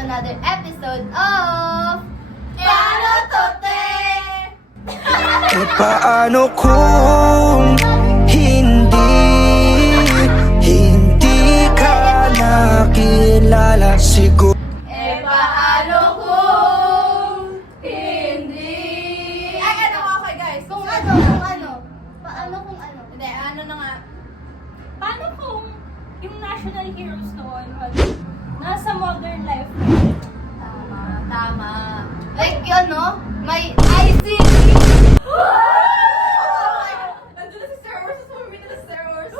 another episode of Paano Tote! E paano kung hindi ka nakilala siguro? E paano kung hindi... Ay, ano okay guys? Kung ano? Paano kung ano? Hindi, ano na nga. Paano kung yung national heroes noon nasa modern life? Tama. Like may ICT. Nandun na si Star Wars, sumamit na si Star Wars.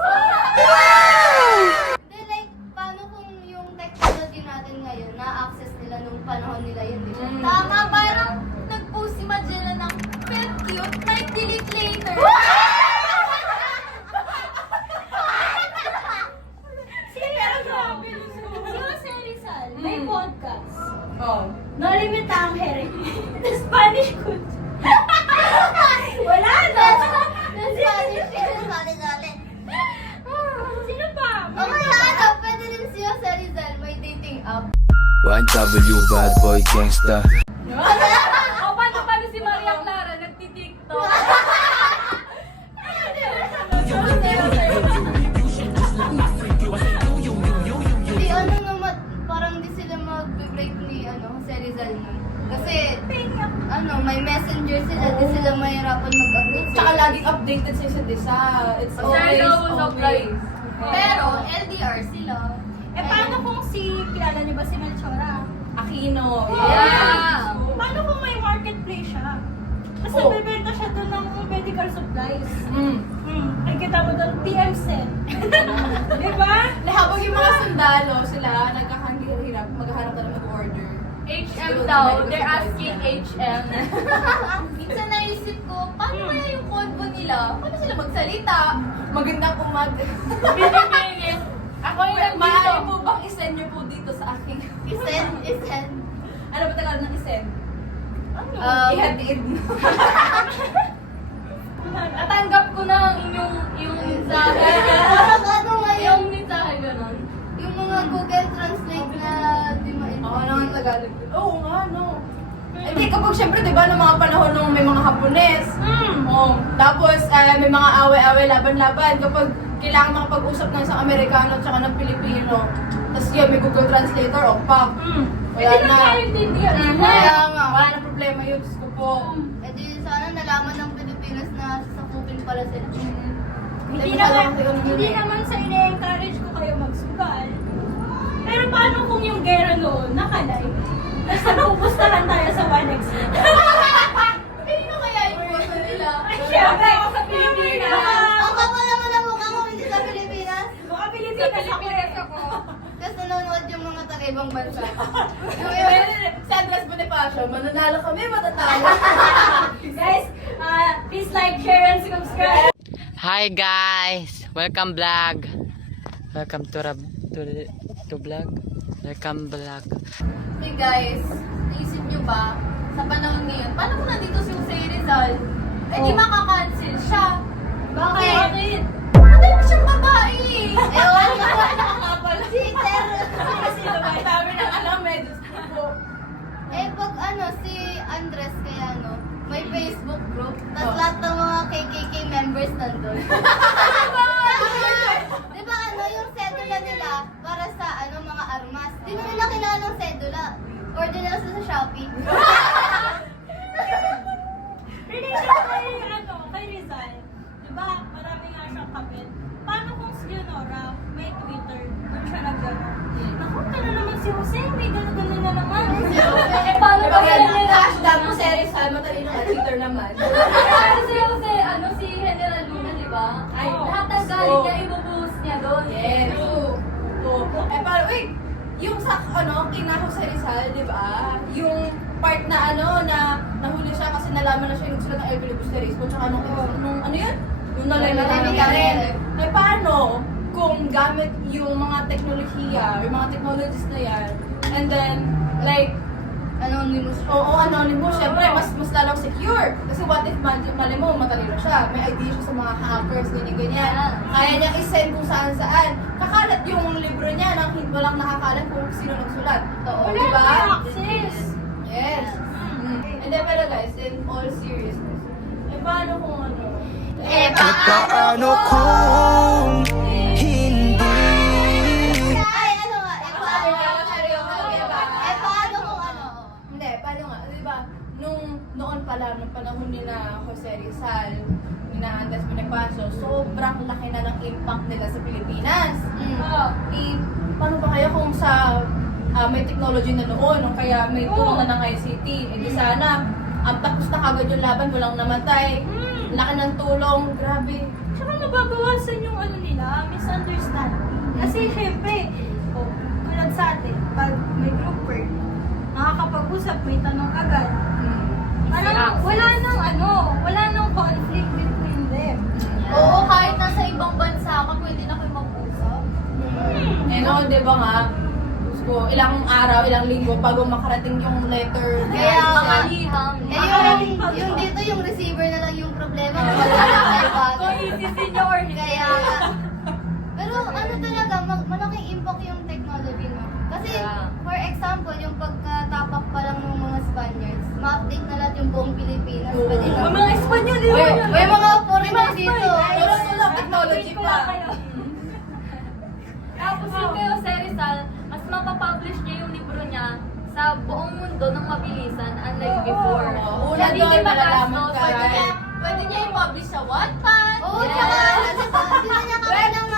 Hindi, like, paano kung yung technology natin ngayon, na-access nila nung panahon nila yun, di ba? Tama, parang nag-post si Magella ng very cute, might delete later. Si Jose Rizal, may podcast. Oh. No limit ang heritage. The Spanish good. Wala na. Sino pa? O kaya pwede rin si Jose Rizal, may dating app. 1W bad boy gangsta. O paano si Maria Clara nagtitiktok? Hindi, parang di sila mag-break ni Jose Rizal nun. Kasi, may messenger sila, di sila mahirapan mag-update. Tsaka laging updated sa isa't isa. It's always okay. Pero, LDR sila. Eh paano kung kilala niyo ba si Melchora? Aquino. Yeah. Paano kung may marketplace siya? Tapos Oh. nagbebenta siya doon ng medical supplies. Mm. Ay kita mo doon, PM Sen. Di ba? Habang yung mga sundalo sila, nagkakahirap, maghahanap na mag-order. HM daw, they're asking HM. Minsan naisip ko, paano kaya yung convo nila? Paano sila magsalita? Magandang umaga. Binibigit. Ako yung Maaari nandito. po bang isend niyo po dito sa aking... Isen. Ano ba tagal ng isend? Ihatid. Natanggap ko na ang yung mensahe. Parang ngayon, Yung mensahe ganun. yung mga Google Translate na di Oo, naman Tagalog. Oo nga, no. Hmm. Hindi, kapag syempre, di ba, noong mga panahon nung may mga Hapones, Mm. tapos may mga away-away, laban-laban, kapag kailangan makapag-usap ng isang Amerikano at saka ng Pilipino, tapos yun, may Google Translator, o pak, wala Hindi na. nagkaintindihan sila. Kaya nga, wala na problema yun, Diyos ko po. Eh di sana nalaman ng Pilipinas na sasakupin pala sila. Hindi naman sa ine-encourage ko kayo magsugal. Pero paano kung yung gera noon nakalive? Tapos napupustahan tayo sa 1x. Sino kaya yung boto nila? Ay, syempre ako sa Pilipinas. Ang kapal naman ang mukha mo hindi sa Pilipinas. Mga Pilipinas ako. Tapos nanonood yung mga taga-ibang bansa. Yung Sa Andres Bonifacio, mananalo kami, matatalo. Guys, please like, share, and subscribe. Hi guys, welcome vlog. Welcome to vlog. Welcome vlog. Hey guys, naisip nyo ba, sa panahon ngayon, paano kung nandito si Jose Rizal? Eh di makakancel siya. Bakit? Madami siyang babae. Ewan ko. Si Ter. Sino ba? Sabi ng medyo po. Eh pag si Andres kaya may Facebook group, tapos lahat ng mga KKK members nandun. Di ba yung sedula nila para sa mga armas? Di na nila kilala ng sedula. Order nila sa Shopee. Related kay Rizal. Diba, marami nga siyang kapit. Paano kung si Leonora may Twitter? Doon siya nag-gano'n. Naku, na naman si Jose, may gano'n na naman. Eh, paano ba Bakit si hashtag mo, Serizal, matalino ka, Twitter naman. si Jose, si General Luna, di ba? Ay, Lahat ng galing niya, ibubuhos niya doon. Yes. Oo. Eh, parang, yung sa, kina Jose Rizal, di ba? Yung part na, na nahuli siya kasi nalaman na siya yung nagsulat ng El Filibusterismo, tsaka nung yun? Yung nalaman ka rin. Eh, paano kung gamit yung mga teknolohiya, yung mga technologies na yan, and then, like, Anonymous. oo, anonymous. Siyempre, mas lalong secure. Kasi what if mali mo, matalino siya. May idea siya sa mga hackers, ganyan. Kaya niya i-send kung saan-saan. Kakalat yung libro niya nang walang nakakalat kung sino nagsulat. Oo. Di ba? in all seriousness, paano kung ano? Paano kung hindi? Ay, ano nga? Paano kung ano? Hindi, paano nga, di ba, noon pa lang, nung panahon ni na Jose Rizal, ni na Andres Bonifacio, sobrang laki na ng impact nila sa Pilipinas. Paano ba kaya kung sa may technology na noon, o kaya may tulong na ng ICT, di sana, tapos na kagad yung laban, walang namatay, laki ng tulong, grabe. Tsaka mababawasan yung ano nila, misunderstanding. Kasi syempre, tulad sa atin, pag may group work, nakakapag-usap, may tanong agad. Parang wala nang conflict between them. Oo, kahit nasa ibang bansa ka, pwede na kayo mag-usap. Noon, di ba nga, ko, ilang araw, ilang linggo bago makarating yung letter. Kaya mga nga. liham. Yung dito, yung receiver na lang yung problema. Wala na kayo bago. Kung isipin nyo or hindi. Kaya, pero ano talaga, malaking impact yung technology, no? Kasi, for example, yung pagkatapak pa lang ng mga Spaniards, ma-update na lahat yung buong Pilipinas. Oo. Pwede na. Mga Espanyol, di ba? May mga foreigner dito. Pero wala technology pa. Tapos yung kay Jose Rizal, mas mapapublish niya yung libro niya sa buong mundo ng mabilisan unlike before. Una Hindi doon, niya malalaman magastos. ka. Pwede niya i-publish sa Wattpad. Oo, tsaka, di ba niya kailangan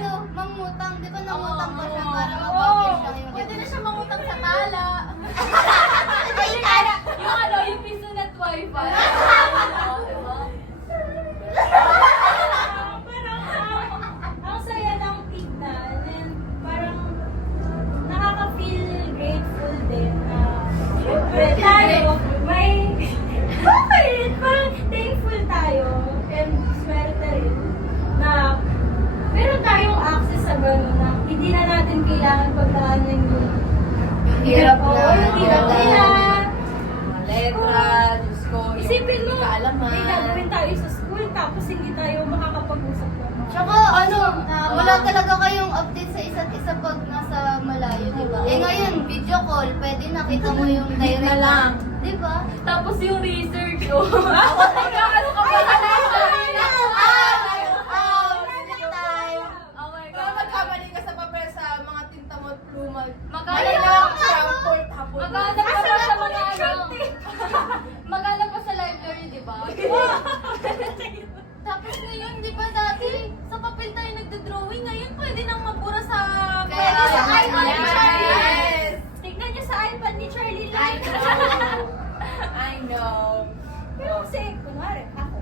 ng mangutang? Di ba nangutang pa siya para mag-publish siya yung Pwede na siya mangutang sa tala. Yung piso net wifi. Diba? Parang ang saya lang tignan and parang nakaka-feel grateful din na syempre tayo may bakit? Parang thankful tayo and swerte rin na meron tayong access sa gano'n na hindi na natin kailangan pagdaanan yung hirap na. yung hirap nila. Mga letra, Diyos ko, yung Isipin mo, hindi kaalaman. may gagawin tayo sa school tapos hindi tayo makakapag-usap ng mga Tsaka wala talaga kayong update sa isa't isa pag nasa malayo, di ba? Eh ngayon, video call, pwede nakita mo yung direct na lang. Di ba? Tapos yung research, oh. Ano ka pa na Oh my Kaya magkamali ka sa papel sa mga tinta mo at pluma. Magkano Ay, na? lang siya, port hapon. Maghanap pa sa mga maghanap pa sa library, di ba? Tapos ngayon, di ba dati, sa papel tayo nagdo-drawing, ngayon pwede nang mabura sa Kaya, sa yes. iPad ni Charlie. Yes! Tignan niyo sa iPad ni Charlie I Live. know. I know. Pero kasi, kunwari, ako,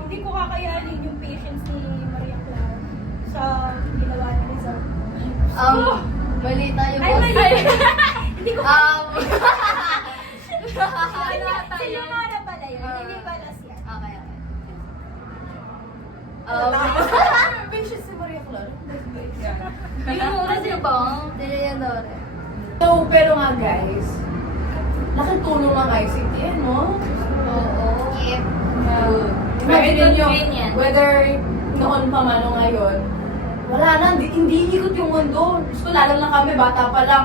hindi ko kakayanin yung patience ni Maria Clara sa ginawa ni Rizal. Mali tayo, Ay, boss. mali! Hindi ko Ano Si Lumara pala yun, hindi balas yan. Okay, okay. Patience si Maria Clara. Yung oras yun ba? Leonore. So, pero nga guys, laking tulong ang ICT, no? Oo. Yep. Imagine nyo, convenient. whether noon pa man o ngayon, wala na, hindi ikot yung mundo. Gusto lalo na kami, bata pa lang,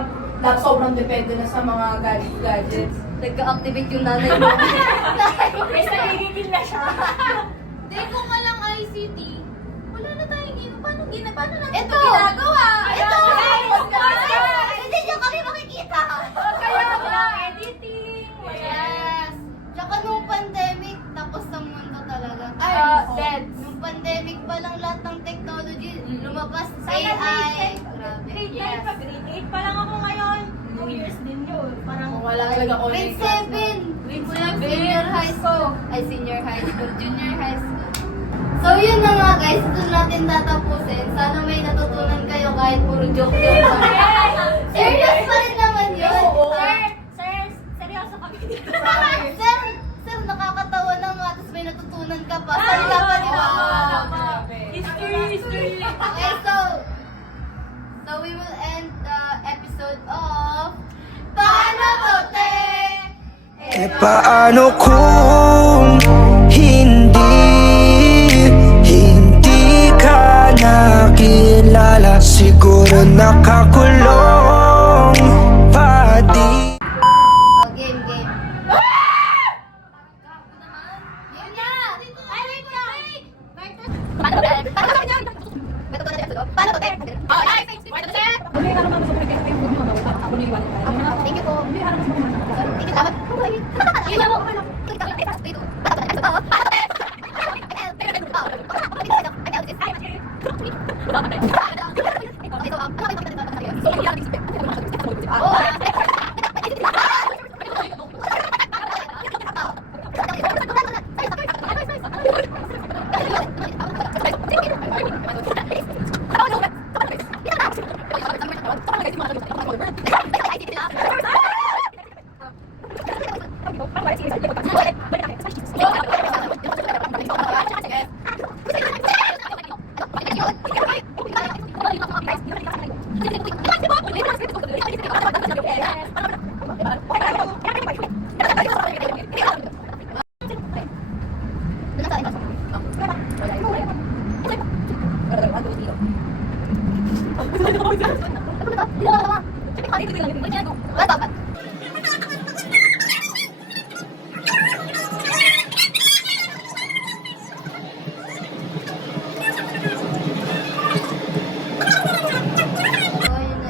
sobrang depende na sa mga gadgets. Nagka-activate yung nanay mo. Kasi nagigigil na siya. Di kung walang ICT, wala na tayong paano natin Ito! ginagawa? Ito! Ito! Hindi nyo kami makikita. Kaya nga, Editing, Yes. Tsaka nung pandemic, tapos ng mundo talaga. Ay, dead. Nung pandemic pa lang lahat ng technology, lumabas Sana AI. grade 9 Yes. pa, grade 8 pa lang ako ngayon. 2 years din yun. Parang, Kung wala talaga online Grade class, 7. Grade Senior high school. Ay, senior high school. Junior high school. So, yun na nga guys. Ito natin tatapusin. Sana may natutunan kayo kahit puro joke-joke lang. Serious pa rin naman yun. sir, seryoso kami dito. Sir, nakakatawa na nga. Tapos may natutunan ka pa. Saan ka pa, di ba? History. Okay, so we will end the episode of Paano Tote? Paano kung hindi ka nakilala? Siguro nakakulong pa di. Game. Ako na iwan. Thank you po. Thank you, salamat. Thank you po.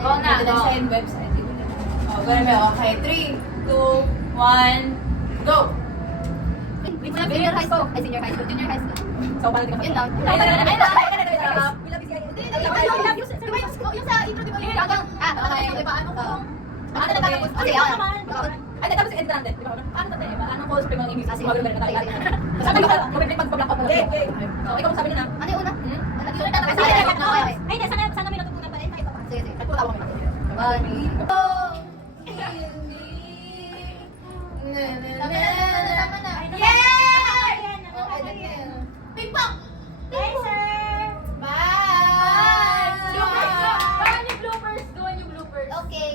Go na, Ito go. sa yung website. Oh, ganun ba? Okay, 3, 2, 1, go! Junior high school. Ay, senior high school. Junior high school. So, paano tingnan? Yun lang. Ay, Yung sa intro, di ba? Yung hanggang, okay. Di ba? Ano kung... Ano na tapos? Okay, Ay, tapos si Entrante, di ba? Paano sa tayo ba? Anong cold spring ang ibig? Ah, sige. Sabi ko ka, mag-break pag-block up. Okay, okay. So, ikaw sabi niyo na. Ano yung una? Hmm? Ano yung una? Okay. Ay, hindi, sana may natutunan pa rin tayo pa. Sige, sige. Nagputawa ko na. Tama na. Ping-pong! Hi, sir! Bye! Gawan yung bloopers. Gawan yung bloopers. Okay.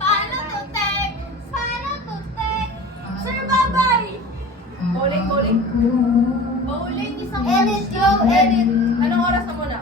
Paano to tek? Sir, bye-bye! Bowling, bowling. Bowling, isang edit, go, edit. Anong oras na muna?